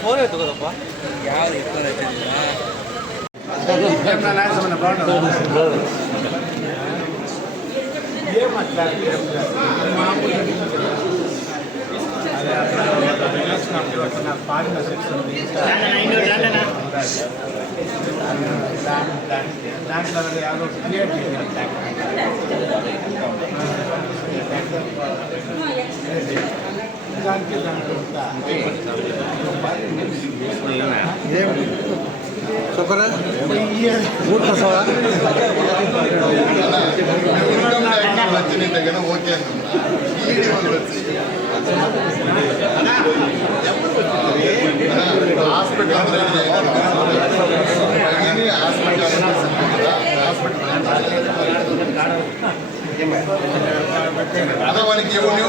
Phone ಆಯ್ತು ಗೊತ್ತಪ್ಪ ಯಾವ್ದು ಇಟ್ಕೊಂಡು ಯಾವುದೋ ಕ್ರಿಯೇಟ್ ಶುಕ್ರ ಊಟ ಓಕೆ అదే వాళ్ళకి ఎవరిని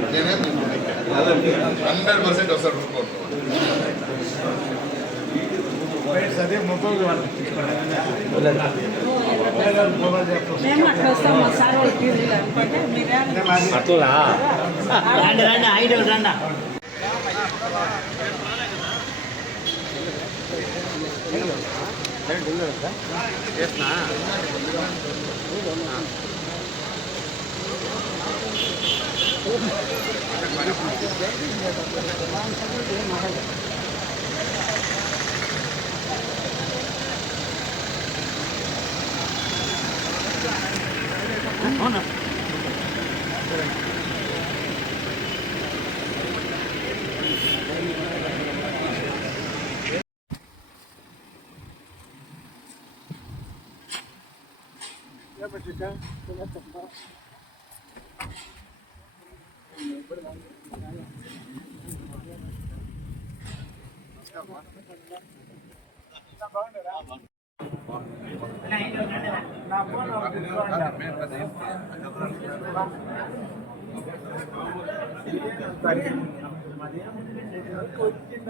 నేనే 100% వస్తాడు అదే మొబైల్ అట్లా ఐదు రండి అవునా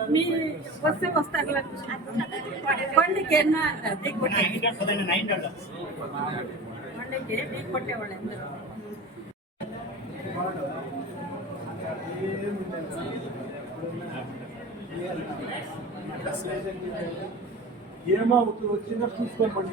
మీ వస్తారు పండుగ పండుగ నీ కొట్టేవాళ్ళు అందరూ ఏమో వచ్చిన చూసుకోండి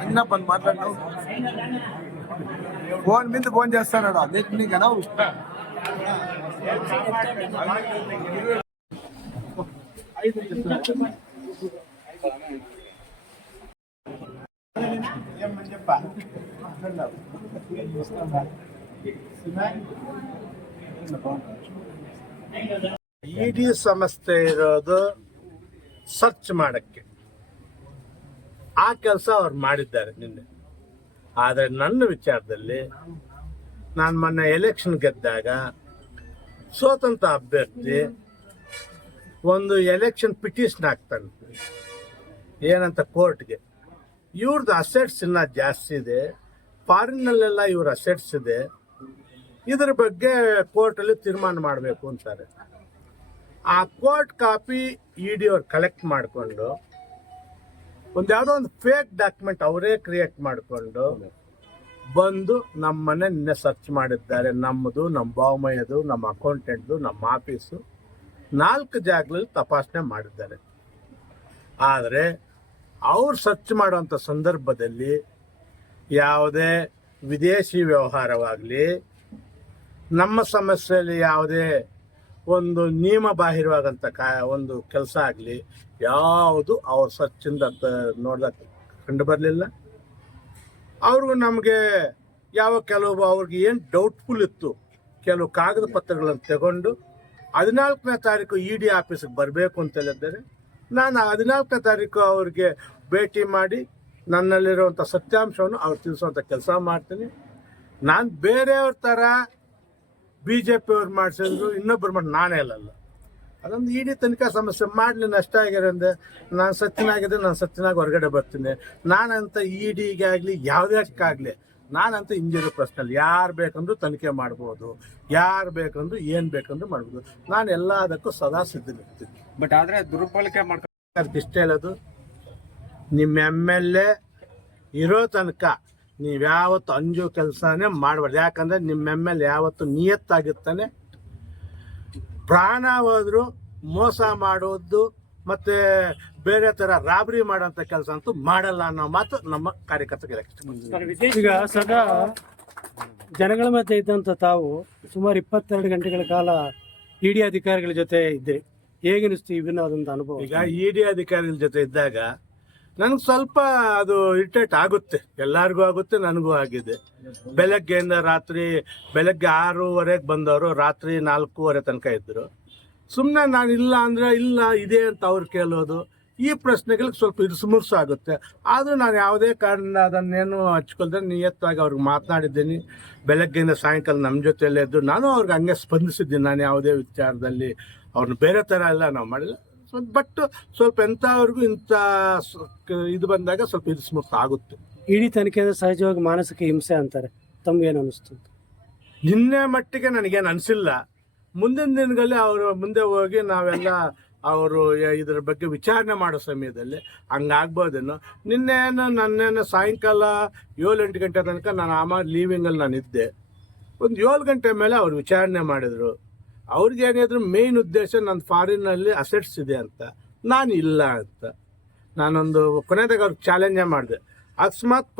అన్న పని మాట్లాడినావు ఫోన్ మీద ఫోన్ చేస్తాడు అన్నింటినీ కదా ఏమని చెప్పా ಇಡಿ ಸಂಸ್ಥೆ ಇರೋದು ಸರ್ಚ್ ಮಾಡಕ್ಕೆ, ಆ ಕೆಲಸ ಅವ್ರು ಮಾಡಿದ್ದಾರೆ ನಿನ್ನೆ. ಆದರೆ ನನ್ನ ವಿಚಾರದಲ್ಲಿ ನಾನು ಮೊನ್ನೆ ಎಲೆಕ್ಷನ್ ಗೆದ್ದಾಗ ಸ್ವತಂತ್ರ ಅಭ್ಯರ್ಥಿ ಒಂದು ಎಲೆಕ್ಷನ್ ಪಿಟಿಷನ್ ಹಾಕ್ತಾನೆ, ಏನಂತ ಕೋರ್ಟ್ಗೆ, ಇವ್ರದ್ದು ಅಸೆಟ್ಸ್ ಇನ್ನೂ ಜಾಸ್ತಿ ಇದೆ, ಫಾರಿನ್ನಲ್ಲೆಲ್ಲ ಇವ್ರ ಅಸೆಟ್ಸ್ ಇದೆ, ಇದ್ರ ಬಗ್ಗೆ ಕೋರ್ಟಲ್ಲಿ ತೀರ್ಮಾನ ಮಾಡಬೇಕು ಅಂತಾರೆ. ಆ ಕೋರ್ಟ್ ಕಾಪಿ ಇಡಿ ಅವ್ರು ಕಲೆಕ್ಟ್ ಮಾಡಿಕೊಂಡು ಯಾವುದೋ ಒಂದು ಫೇಕ್ ಡಾಕ್ಯುಮೆಂಟ್ ಅವರೇ ಕ್ರಿಯೇಟ್ ಮಾಡಿಕೊಂಡು ಬಂದು ನಮ್ಮ ಮನೆ ನಿನ್ನೆ ಸರ್ಚ್ ಮಾಡಿದ್ದಾರೆ. ನಮ್ಮದು, ನಮ್ಮ ಬಾವಮಯ್ಯದು, ನಮ್ಮ ಅಕೌಂಟೆಂಟ್ದು, ನಮ್ಮ ಆಫೀಸು 4 ಜಾಗಗಳಲ್ಲಿ ತಪಾಸಣೆ ಮಾಡಿದ್ದಾರೆ. ಆದರೆ ಅವ್ರು ಸರ್ಚ್ ಮಾಡುವಂಥ ಸಂದರ್ಭದಲ್ಲಿ ಯಾವುದೇ ವಿದೇಶಿ ವ್ಯವಹಾರವಾಗಲಿ, ನಮ್ಮ ಸಮಸ್ಯೆಯಲ್ಲಿ ಯಾವುದೇ ಒಂದು ನಿಯಮ ಬಾಹಿರವಾಗಂಥ ಒಂದು ಕೆಲಸ ಆಗಲಿ ಯಾವುದು ಅವ್ರ ಸರ್ಚಿಂದ ನೋಡ್ದಾಗ ಕಂಡು ಬರಲಿಲ್ಲ. ಅವ್ರಿಗೂ ನಮಗೆ ಕೆಲವು ಅವ್ರಿಗೆ ಏನು ಡೌಟ್ಫುಲ್ ಇತ್ತು, ಕೆಲವು ಕಾಗದ ಪತ್ರಗಳನ್ನು ತಗೊಂಡು 14ನೇ ತಾರೀಕು ಇಡಿ ಆಫೀಸಿಗೆ ಬರಬೇಕು ಅಂತ ಹೇಳಿದ್ದಾರೆ. ನಾನು 14ನೇ ತಾರೀಕು ಅವ್ರಿಗೆ ಭೇಟಿ ಮಾಡಿ ನನ್ನಲ್ಲಿರುವಂಥ ಸತ್ಯಾಂಶವನ್ನು ಅವ್ರು ತಿಳಿಸುವಂಥ ಕೆಲಸ ಮಾಡ್ತೀನಿ. ನಾನು ಬೇರೆಯವ್ರ ಥರ BJP ಅವ್ರು ಮಾಡಿಸಿದ್ರು, ಇನ್ನೊಬ್ಬರು ಮಾಡಿ ನಾನೇ ಅಲ್ಲಲ್ಲ. ಅದೊಂದು ಇಡಿ ತನಿಖಾ ಸಮಸ್ಯೆ ಮಾಡಲಿ, ನಷ್ಟ ಆಗಿರೋಂದೆ ನಾನು ಸತ್ತಿನಾಗಿದ್ದರೆ ನಾನು ಸತ್ತಿನಾಗ ಹೊರಗಡೆ ಬರ್ತೀನಿ. ನಾನಂತ ಇಡಿಗೆ ಆಗಲಿ ಯಾವುದಕ್ಕಾಗಲಿ ನಾನಂತ ಇಂಜಿನಿಯರ್ ಪ್ರಶ್ನೆಯಲ್ಲಿ ಯಾರು ಬೇಕಂದ್ರೂ ತನಿಖೆ ಮಾಡ್ಬೋದು, ಯಾರು ಬೇಕಂದ್ರೂ ಏನು ಬೇಕಂದ್ರೂ ಮಾಡ್ಬೋದು. ನಾನು ಎಲ್ಲದಕ್ಕೂ ಸದಾ ಸಿದ್ಧನಿರ್ತೀನಿ. ಬಟ್ ಆದರೆ ದುರ್ಬಳಕೆ ಅದಕ್ಕೆ ಇಷ್ಟ ಹೇಳೋದು, ನಿಮ್ಮ MLA ಇರೋ ತನಕ ನೀವ್ಯಾವತ್ತು ಅಂಜೋ ಕೆಲಸನೇ ಮಾಡಬಾರ್ದು. ಯಾಕಂದರೆ ನಿಮ್ಮ MLA ಯಾವತ್ತು ನಿಯತ್ತಾಗಿರ್ತಾನೆ. ಪ್ರಾಣ ಹೋದ್ರು ಮೋಸ ಮಾಡೋದು ಮತ್ತು ಬೇರೆ ಥರ ರಾಬರಿ ಮಾಡೋಂಥ ಕೆಲಸ ಅಂತೂ ಮಾಡಲ್ಲ ಅನ್ನೋ ಮಾತು ನಮ್ಮ ಕಾರ್ಯಕರ್ತರಿಗೆ. ಈಗ ಸದಾ ಜನಗಳ ಮಧ್ಯೆ ಇದ್ದಂಥ ತಾವು ಸುಮಾರು 22 ಗಂಟೆಗಳ ಕಾಲ ಇಡಿ ಅಧಿಕಾರಿಗಳ ಜೊತೆ ಇದ್ರಿ, ಹೇಗನಿಸ್ತು ಇವನ್ನ ಅದೊಂದು ಅನುಭವ? ಈಗ ಇಡಿ ಅಧಿಕಾರಿಗಳ ಜೊತೆ ಇದ್ದಾಗ ನನಗೆ ಸ್ವಲ್ಪ ಅದು ಇರಿಟೇಟ್ ಆಗುತ್ತೆ, ಎಲ್ಲರಿಗೂ ಆಗುತ್ತೆ, ನನಗೂ ಆಗಿದೆ. ಬೆಳಗ್ಗೆಯಿಂದ ಬೆಳಗ್ಗೆ 6:30 ಬಂದವರು ರಾತ್ರಿ 4:30 ತನಕ ಇದ್ದರು. ಸುಮ್ಮನೆ ನಾನು ಇಲ್ಲ ಅಂದರೆ ಇಲ್ಲ ಇದೆ ಅಂತ ಅವ್ರು ಕೇಳೋದು, ಈ ಪ್ರಶ್ನೆಗಳಿಗೆ ಸ್ವಲ್ಪ ಇರಿಸುಮುರ್ಸು ಆಗುತ್ತೆ. ಆದರೂ ನಾನು ಯಾವುದೇ ಕಾರಣ ಅದನ್ನೇನು ಹಚ್ಕೊಳ್ದೆ ನಿಯತ್ತಾಗಿ ಅವ್ರಿಗೆ ಮಾತನಾಡಿದ್ದೀನಿ. ಬೆಳಗ್ಗೆಯಿಂದ ಸಾಯಂಕಾಲ ನಮ್ಮ ಜೊತೆಯಲ್ಲೇ ಇದ್ದು ನಾನು ಅವ್ರಿಗೆ ಹಂಗೆ ಸ್ಪಂದಿಸಿದ್ದೀನಿ. ನಾನು ಯಾವುದೇ ವಿಚಾರದಲ್ಲಿ ಅವ್ರನ್ನ ಬೇರೆ ಥರ ಎಲ್ಲ ನಾವು ಮಾಡಿಲ್ಲ. ಬಟ್ ಸ್ವಲ್ಪ ಎಂಥವ್ರಿಗೂ ಇಂಥ ಇದು ಬಂದಾಗ ಸ್ವಲ್ಪ ಇರಿಸುಮುರ್ಸು ಆಗುತ್ತೆ. ಇಡಿ ತನಿಖೆ ಸಹಜವಾಗಿ ಮಾನಸಿಕ ಹಿಂಸೆ ಅಂತಾರೆ, ತಮ್ಗೇನು ಅನಿಸ್ತು? ನಿನ್ನೆ ಮಟ್ಟಿಗೆ ನನಗೇನು ಅನಿಸಿಲ್ಲ. ಮುಂದಿನ ದಿನಗಳಲ್ಲಿ ಅವರು ಮುಂದೆ ಹೋಗಿ ನಾವೆಲ್ಲ ಅವರು ಇದ್ರ ಬಗ್ಗೆ ವಿಚಾರಣೆ ಮಾಡೋ ಸಮಯದಲ್ಲಿ ಹಂಗಾಗ್ಬೋದೇನೋ. ನನ್ನೇನು ಸಾಯಂಕಾಲ 7-8 ಗಂಟೆ ತನಕ ನಾನು ಆಮೇಲೆ ಲೀವಿಂಗಲ್ಲಿ ನಾನು ಇದ್ದೆ. ಒಂದು 7 ಗಂಟೆ ಮೇಲೆ ಅವ್ರು ವಿಚಾರಣೆ ಮಾಡಿದರು. ಅವ್ರಿಗೇನಿದ್ರು ಮೇಯ್ನ್ ಉದ್ದೇಶ ನನ್ನ ಫಾರಿನಲ್ಲಿ ಅಸೆಟ್ಸ್ ಇದೆ ಅಂತ, ನಾನು ಇಲ್ಲ ಅಂತ. ನಾನೊಂದು ಕೊನೆದಾಗ ಅವ್ರಿಗೆ ಚಾಲೆಂಜೇ ಮಾಡಿದೆ, ಅಕಸ್ಮಾತ್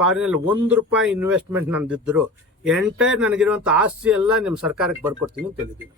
ಫಾರಿನಲ್ಲಿ ₹1 ಇನ್ವೆಸ್ಟ್ಮೆಂಟ್ ನಂದಿದ್ರು ಎಂಟೈರ್ ನನಗಿರುವಂಥ ಆಸ್ತಿ ಎಲ್ಲ ನಿಮ್ಮ ಸರ್ಕಾರಕ್ಕೆ ಬರ್ಕೊಡ್ತೀನಿ ಅಂತ ಹೇಳಿದ್ದೀನಿ.